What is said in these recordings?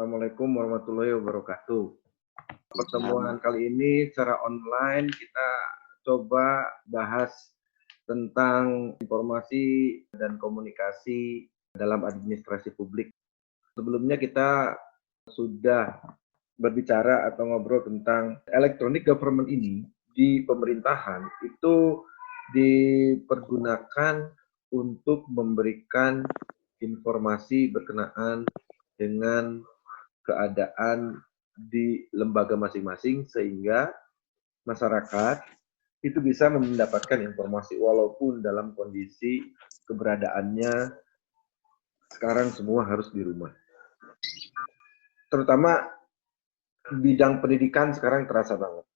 Assalamualaikum warahmatullahi wabarakatuh. Pertemuan kali ini secara online kita coba bahas tentang informasi dan komunikasi dalam administrasi publik. Sebelumnya kita sudah berbicara atau ngobrol tentang electronic government ini di pemerintahan itu dipergunakan untuk memberikan informasi berkenaan dengan keadaan di lembaga masing-masing sehingga masyarakat itu bisa mendapatkan informasi walaupun dalam kondisi keberadaannya sekarang semua harus di rumah. Terutama bidang pendidikan sekarang terasa banget.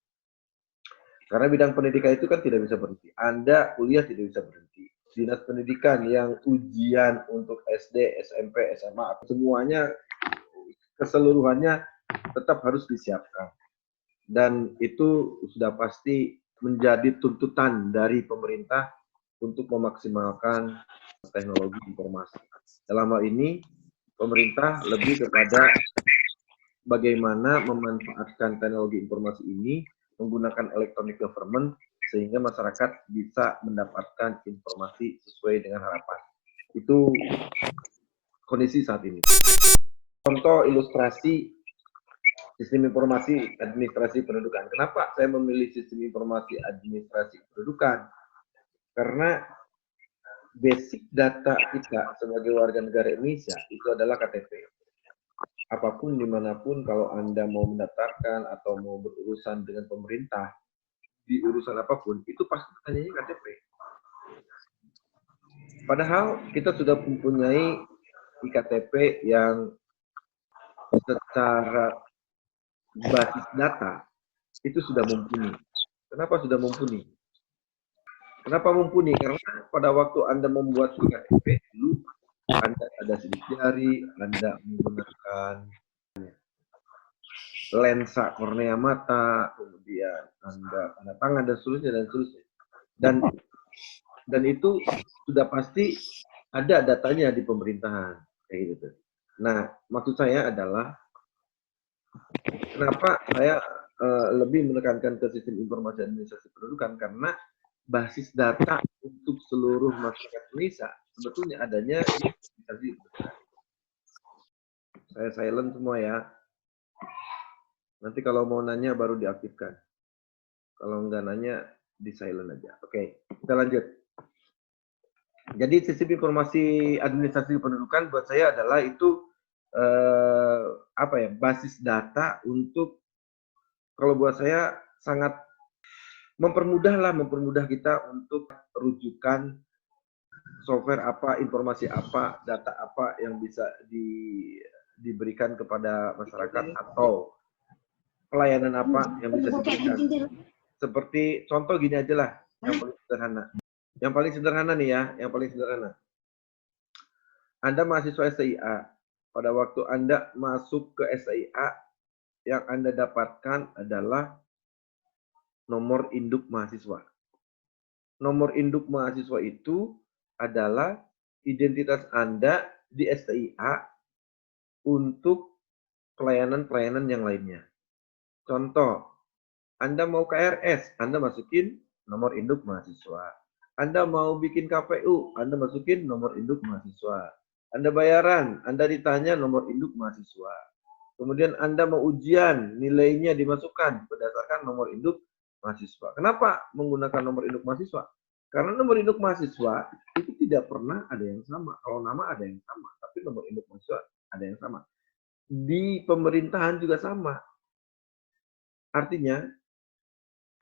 Karena bidang pendidikan itu kan tidak bisa berhenti. Anda kuliah tidak bisa berhenti. Dinas pendidikan yang ujian untuk SD, SMP, SMA, semuanya keseluruhannya tetap harus disiapkan. Dan itu sudah pasti menjadi tuntutan dari pemerintah untuk memaksimalkan teknologi informasi. Dalam hal ini, pemerintah lebih kepada bagaimana memanfaatkan teknologi informasi ini menggunakan electronic government sehingga masyarakat bisa mendapatkan informasi sesuai dengan harapan. Itu kondisi saat ini. Contoh ilustrasi sistem informasi administrasi pendudukan. Kenapa saya memilih sistem informasi administrasi pendudukan? Karena basic data kita sebagai warga negara Indonesia itu adalah KTP. Apapun dimanapun kalau Anda mau mendaftarkan atau mau berurusan dengan pemerintah, di urusan apapun, itu pasti tanyanya KTP. Padahal kita sudah mempunyai iktp yang secara basis data itu sudah mumpuni. Kenapa sudah mumpuni? Kenapa mumpuni? Karena pada waktu Anda membuat iktp dulu, Anda ada sidik jari, Anda menggunakan lensa kornea mata, kemudian Anda tanda tangan dan seterusnya dan seterusnya. Dan itu sudah pasti ada datanya di pemerintahan kayak gitu. Nah, maksud saya adalah kenapa saya lebih menekankan ke sistem informasi administrasi pendudukan karena basis data untuk seluruh masyarakat Indonesia sebetulnya adanya di administrasi pendudukan. Saya silent semua ya. Nanti kalau mau nanya baru diaktifkan. Kalau nggak nanya di silent aja. Oke, kita lanjut. Jadi sistem informasi administrasi pendudukan buat saya adalah itu basis data untuk kalau buat saya sangat mempermudah kita untuk rujukan software apa, informasi apa, data apa yang bisa diberikan kepada masyarakat atau pelayanan apa yang bisa diberikan. Seperti contoh gini aja lah, yang paling sederhana. Yang paling sederhana nih ya, yang paling sederhana. Anda mahasiswa STIA, pada waktu Anda masuk ke STIA, yang Anda dapatkan adalah nomor induk mahasiswa. Nomor induk mahasiswa itu adalah identitas Anda di STIA untuk pelayanan-pelayanan yang lainnya. Contoh, Anda mau KRS, Anda masukin nomor induk mahasiswa. Anda mau bikin KPU, Anda masukin nomor induk mahasiswa. Anda bayaran, Anda ditanya nomor induk mahasiswa. Kemudian Anda mau ujian, nilainya dimasukkan berdasarkan nomor induk mahasiswa. Kenapa menggunakan nomor induk mahasiswa? Karena nomor induk mahasiswa itu tidak pernah ada yang sama. Kalau nama ada yang sama, tapi nomor induk mahasiswa ada yang sama. Di pemerintahan juga sama. Artinya,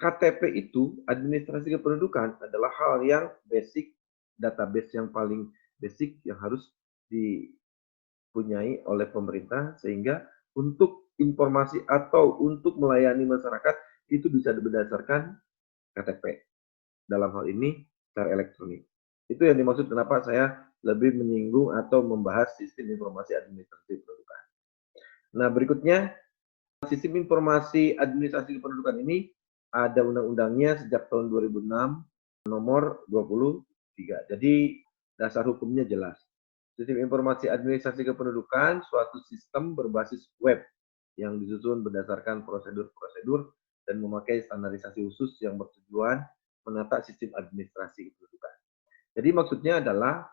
KTP itu, administrasi kependudukan, adalah hal yang basic, database yang paling basic yang harus dipunyai oleh pemerintah, sehingga untuk informasi atau untuk melayani masyarakat itu bisa berdasarkan KTP. Dalam hal ini, secara elektronik. Itu yang dimaksud kenapa saya lebih menyinggung atau membahas sistem informasi administrasi kependudukan. Nah, berikutnya, sistem informasi administrasi kependudukan ini ada undang-undangnya sejak tahun 2006 nomor 23. Jadi dasar hukumnya jelas. Sistem informasi administrasi kependudukan suatu sistem berbasis web yang disusun berdasarkan prosedur-prosedur dan memakai standarisasi khusus yang bertujuan menata sistem administrasi kependudukan. Jadi maksudnya adalah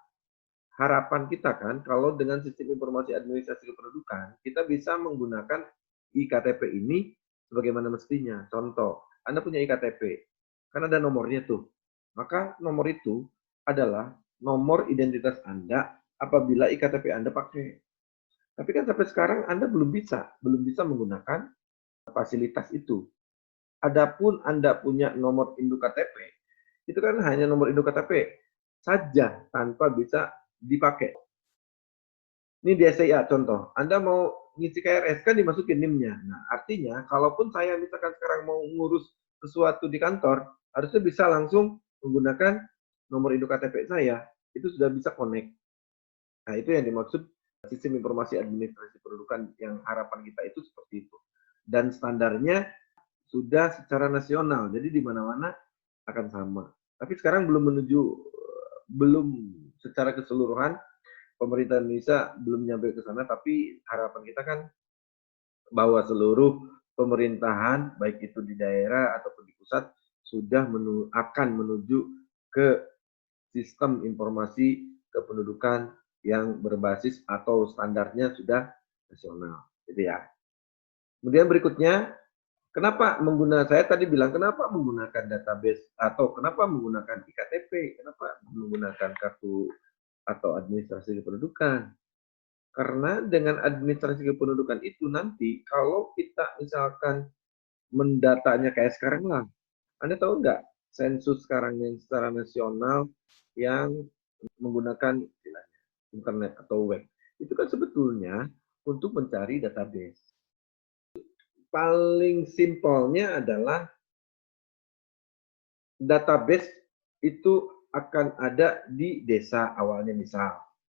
harapan kita kan kalau dengan sistem informasi administrasi kependudukan kita bisa menggunakan iktp ini sebagaimana mestinya. Contoh, Anda punya iktp, kan ada nomornya tuh. Maka nomor itu adalah nomor identitas Anda apabila iktp Anda pakai. Tapi kan sampai sekarang Anda belum bisa menggunakan fasilitas itu. Adapun Anda punya nomor induk KTP, itu kan hanya nomor induk KTP saja tanpa bisa dipakai. Ini di SIA contoh, Anda mau ngisi KRS kan dimasukin NIM-nya. Nah, artinya kalaupun saya misalkan sekarang mau ngurus sesuatu di kantor, harusnya bisa langsung menggunakan nomor induk KTP saya. Itu sudah bisa connect. Nah, itu yang dimaksud sistem informasi administrasi pendudukan yang harapan kita itu seperti itu. Dan standarnya sudah secara nasional, jadi di mana-mana akan sama. Tapi sekarang belum secara keseluruhan pemerintah Indonesia belum nyampe ke sana, tapi harapan kita kan bahwa seluruh pemerintahan baik itu di daerah ataupun di pusat sudah akan menuju ke sistem informasi kependudukan yang berbasis atau standarnya sudah nasional, gitu ya. Kemudian berikutnya, saya tadi bilang kenapa menggunakan database atau kenapa menggunakan iktp, kenapa menggunakan kartu atau administrasi kependudukan. Karena dengan administrasi kependudukan itu nanti kalau kita misalkan mendatanya kayak sekarang lah, Anda tahu nggak sensus sekarang yang secara nasional yang menggunakan internet atau web, itu kan sebetulnya untuk mencari database. Paling simpelnya adalah database itu akan ada di desa awalnya misal.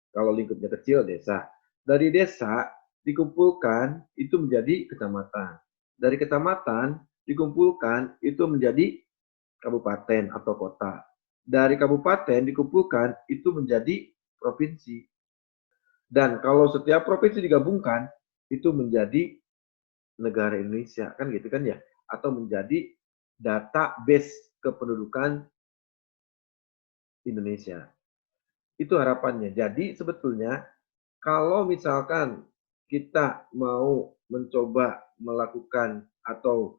Kalau lingkupnya kecil desa. Dari desa dikumpulkan itu menjadi kecamatan. Dari kecamatan dikumpulkan itu menjadi kabupaten atau kota. Dari kabupaten dikumpulkan itu menjadi provinsi. Dan kalau setiap provinsi digabungkan itu menjadi negara Indonesia kan gitu kan ya, atau menjadi database kependudukan Indonesia. Itu harapannya. Jadi sebetulnya kalau misalkan kita mau mencoba melakukan atau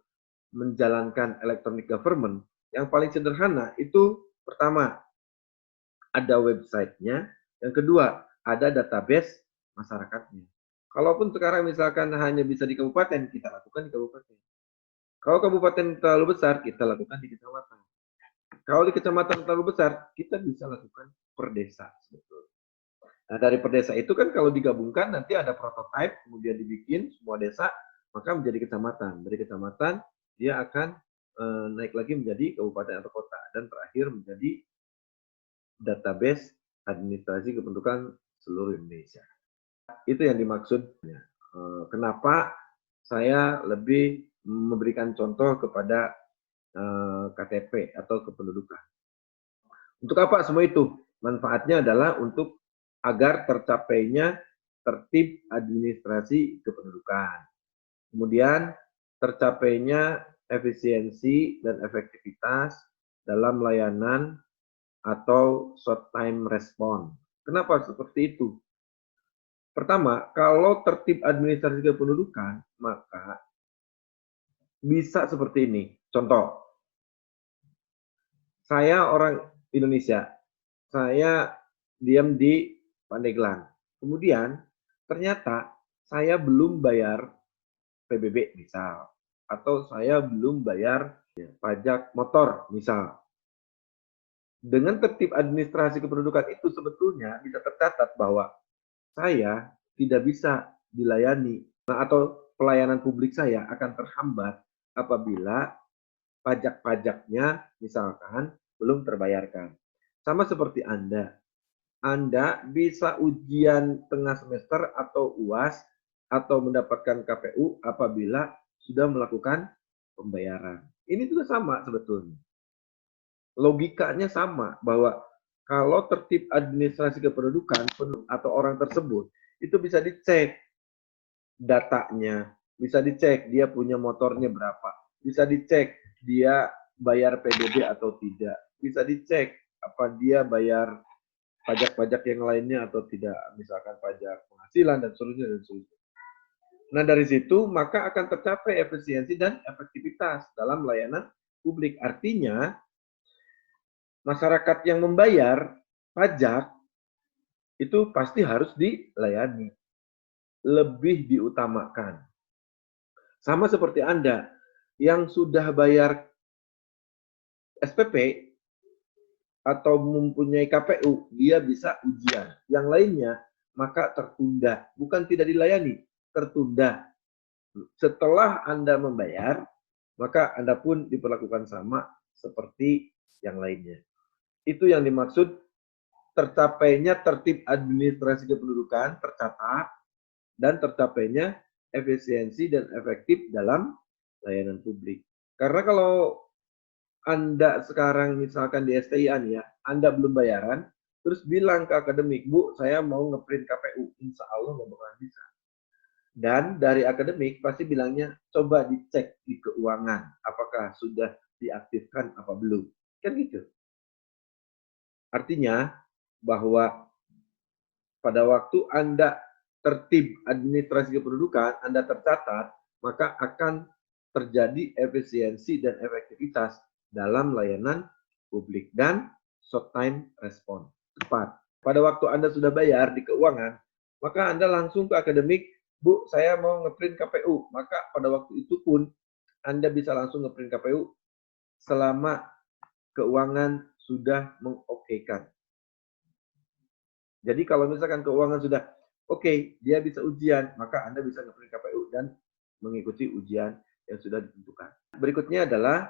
menjalankan electronic government, yang paling sederhana itu pertama ada websitenya, yang kedua ada database masyarakatnya. Kalaupun sekarang misalkan hanya bisa di kabupaten, kita lakukan di kabupaten. Kalau kabupaten terlalu besar, kita lakukan di kecamatan. Kalau di kecamatan terlalu besar, kita bisa lakukan per desa. Nah, dari per desa itu kan kalau digabungkan nanti ada prototipe, kemudian dibikin semua desa, maka menjadi kecamatan. Dari kecamatan, dia akan naik lagi menjadi kabupaten atau kota. Dan terakhir menjadi database administrasi kependudukan seluruh Indonesia. Itu yang dimaksud. Kenapa saya lebih memberikan contoh kepada KTP atau kependudukan. Untuk apa semua itu? Manfaatnya adalah untuk agar tercapainya tertib administrasi kependudukan. Kemudian tercapainya efisiensi dan efektivitas dalam layanan atau short time response. Kenapa seperti itu? Pertama, kalau tertib administrasi kependudukan, maka bisa seperti ini. Contoh, saya orang Indonesia, saya diam di Pandeglang. Kemudian ternyata saya belum bayar PBB misal, atau saya belum bayar pajak motor misal. Dengan tertib administrasi kependudukan itu sebetulnya bisa tercatat bahwa saya tidak bisa dilayani atau pelayanan publik saya akan terhambat apabila pajak-pajaknya misalkan belum terbayarkan. Sama seperti Anda bisa ujian tengah semester atau UAS atau mendapatkan KPU apabila sudah melakukan pembayaran. Ini juga sama sebetulnya. Logikanya sama bahwa Kalau tertib administrasi kependudukan atau orang tersebut itu bisa dicek datanya, bisa dicek dia punya motornya berapa, bisa dicek dia bayar PDB atau tidak, bisa dicek apa dia bayar pajak-pajak yang lainnya atau tidak, misalkan pajak penghasilan dan seterusnya dan seterusnya. Nah, dari situ maka akan tercapai efisiensi dan efektivitas dalam layanan publik. Artinya, masyarakat yang membayar pajak itu pasti harus dilayani, lebih diutamakan. Sama seperti Anda yang sudah bayar SPP atau mempunyai KPU, dia bisa ujian. Yang lainnya maka tertunda, bukan tidak dilayani, tertunda. Setelah Anda membayar, maka Anda pun diperlakukan sama seperti yang lainnya. Itu yang dimaksud tercapainya tertib administrasi kependudukan, tercatat, dan tercapainya efisiensi dan efektif dalam layanan publik. Karena kalau Anda sekarang misalkan di STIan ya, Anda belum bayaran, terus bilang ke akademik, Bu, saya mau ngeprint KPU, insya Allah nggak bakalan bisa. Dan dari akademik pasti bilangnya, coba dicek di keuangan, apakah sudah diaktifkan apa belum. Kan gitu. Artinya bahwa pada waktu Anda tertib administrasi kependudukan, Anda tercatat, maka akan terjadi efisiensi dan efektivitas dalam layanan publik dan short time response, cepat. Pada waktu Anda sudah bayar di keuangan, maka Anda langsung ke akademik, Bu, saya mau ngeprint KPU. Maka pada waktu itu pun Anda bisa langsung ngeprint KPU selama keuangan sudah mengokekan. Jadi kalau misalkan keuangan sudah oke, dia bisa ujian, maka Anda bisa ngeprint KPU dan mengikuti ujian yang sudah ditentukan. Berikutnya adalah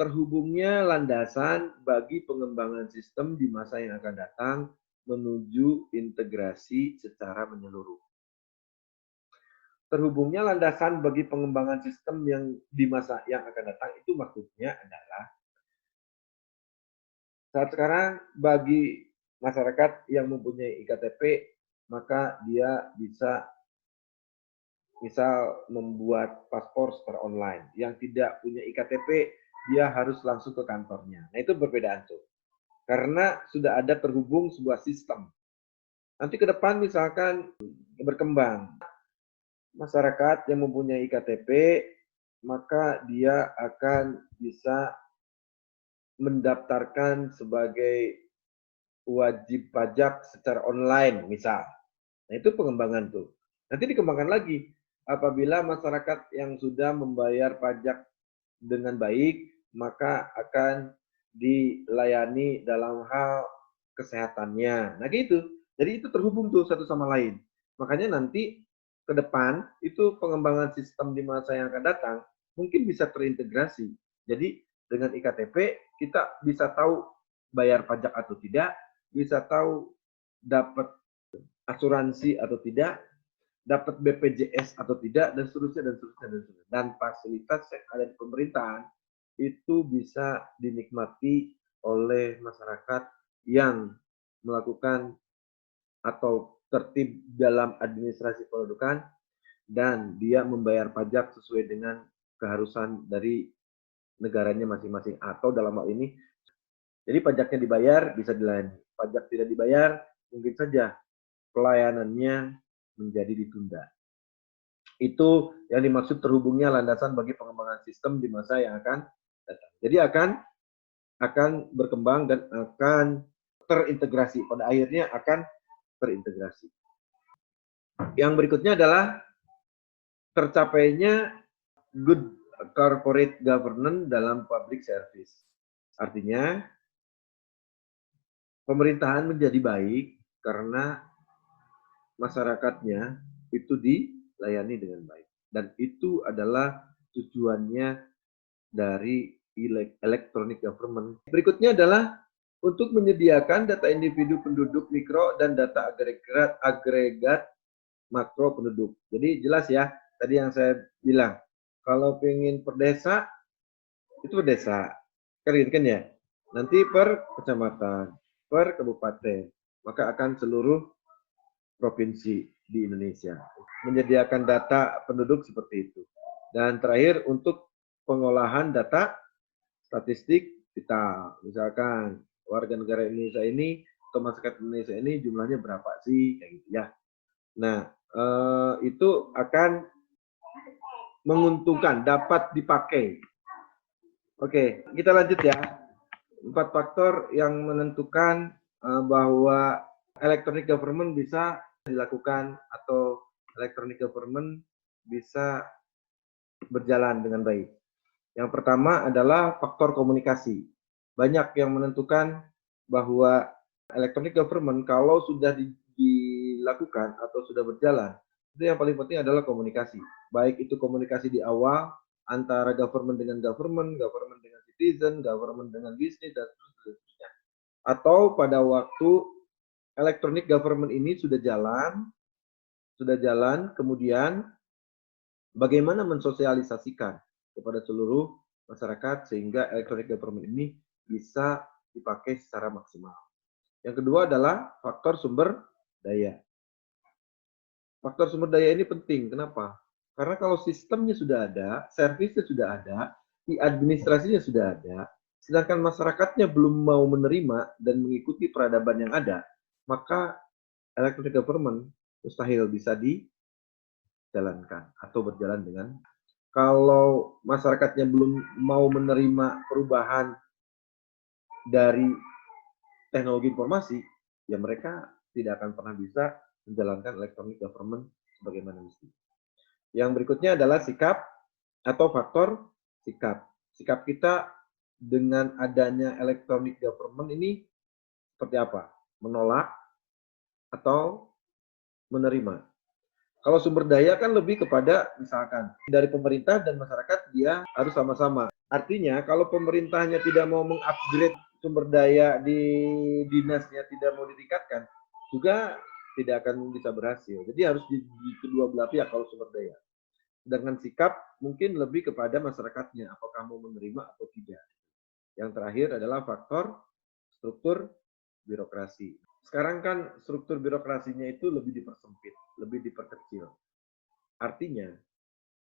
terhubungnya landasan bagi pengembangan sistem di masa yang akan datang menuju integrasi secara menyeluruh. Terhubungnya landasan bagi pengembangan sistem yang di masa yang akan datang itu maksudnya adalah saat sekarang bagi masyarakat yang mempunyai IKTP, maka dia bisa misal membuat paspor secara online. Yang tidak punya IKTP, dia harus langsung ke kantornya. Nah, itu perbedaan tuh. Karena sudah ada terhubung sebuah sistem. Nanti ke depan misalkan berkembang, masyarakat yang mempunyai IKTP, maka dia akan bisa mendaftarkan sebagai wajib pajak secara online, misal. Nah, itu pengembangan tuh. Nanti dikembangkan lagi. Apabila masyarakat yang sudah membayar pajak dengan baik, maka akan dilayani dalam hal kesehatannya. Nah, gitu. Jadi itu terhubung tuh satu sama lain. Makanya nanti ke depan itu pengembangan sistem di masa yang akan datang mungkin bisa terintegrasi. Jadi dengan IKTP kita bisa tahu bayar pajak atau tidak, bisa tahu dapat asuransi atau tidak, dapat BPJS atau tidak, dan seterusnya, dan seterusnya, dan seterusnya. Dan fasilitas yang ada di pemerintahan itu bisa dinikmati oleh masyarakat yang melakukan atau tertib dalam administrasi kependudukan dan dia membayar pajak sesuai dengan keharusan dari negaranya masing-masing atau dalam hal ini jadi pajaknya dibayar bisa dilayani, pajak tidak dibayar mungkin saja pelayanannya menjadi ditunda. Itu yang dimaksud terhubungnya landasan bagi pengembangan sistem di masa yang akan datang. Jadi akan berkembang dan akan terintegrasi. Pada akhirnya akan terintegrasi. Yang berikutnya adalah tercapainya good corporate governance dalam public service. Artinya pemerintahan menjadi baik karena masyarakatnya itu dilayani dengan baik. Dan itu adalah tujuannya dari electronic government. Berikutnya adalah untuk menyediakan data individu penduduk mikro dan data agregat makro penduduk. Jadi jelas ya, tadi yang saya bilang, kalau pengen per desa, itu per desa. Kan gitu kan ya? Nanti per kecamatan, per kabupaten, maka akan seluruh provinsi di Indonesia. Menyediakan data penduduk seperti itu. Dan terakhir untuk pengolahan data statistik kita, misalkan warga negara Indonesia ini atau masyarakat Indonesia ini jumlahnya berapa sih, kayak gitu ya. Nah, itu akan menguntungkan, dapat dipakai. Oke, kita lanjut ya. 4 faktor yang menentukan bahwa electronic government bisa dilakukan atau electronic government bisa berjalan dengan baik. Yang pertama adalah faktor komunikasi. Banyak yang menentukan bahwa electronic government kalau sudah dilakukan atau sudah berjalan, itu yang paling penting adalah komunikasi. Baik itu komunikasi di awal antara government dengan government, government dengan citizen, government dengan bisnis, dan seterusnya. Atau pada waktu electronic government ini sudah jalan, kemudian bagaimana mensosialisasikan kepada seluruh masyarakat sehingga electronic government ini bisa dipakai secara maksimal. Yang kedua adalah faktor sumber daya. Faktor sumber daya ini penting. Kenapa? Karena kalau sistemnya sudah ada, servisnya sudah ada, administrasinya sudah ada, sedangkan masyarakatnya belum mau menerima dan mengikuti peradaban yang ada, maka electronic government mustahil bisa dijalankan atau berjalan dengan. Kalau masyarakatnya belum mau menerima perubahan dari teknologi informasi, ya mereka tidak akan pernah bisa menjalankan electronic government sebagaimana mesti. Yang berikutnya adalah sikap atau faktor sikap. Sikap kita dengan adanya electronic government ini seperti apa? Menolak atau menerima. Kalau sumber daya kan lebih kepada misalkan dari pemerintah dan masyarakat dia harus sama-sama. Artinya kalau pemerintahnya tidak mau mengupgrade sumber daya di dinasnya, tidak mau ditingkatkan, juga tidak akan bisa berhasil. Jadi harus di kedua belah pihak kalau sumber daya. Dengan sikap mungkin lebih kepada masyarakatnya, apakah mau menerima atau tidak. Yang terakhir adalah faktor struktur birokrasi. Sekarang kan struktur birokrasinya itu lebih dipersempit, lebih diperkecil. Artinya,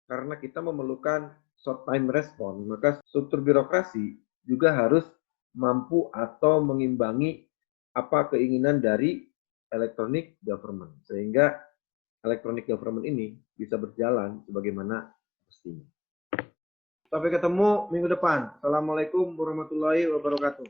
karena kita memerlukan short time response, maka struktur birokrasi juga harus mampu atau mengimbangi apa keinginan dari electronic government. Sehingga electronic government ini bisa berjalan sebagaimana mestinya. Sampai ketemu minggu depan. Assalamualaikum warahmatullahi wabarakatuh.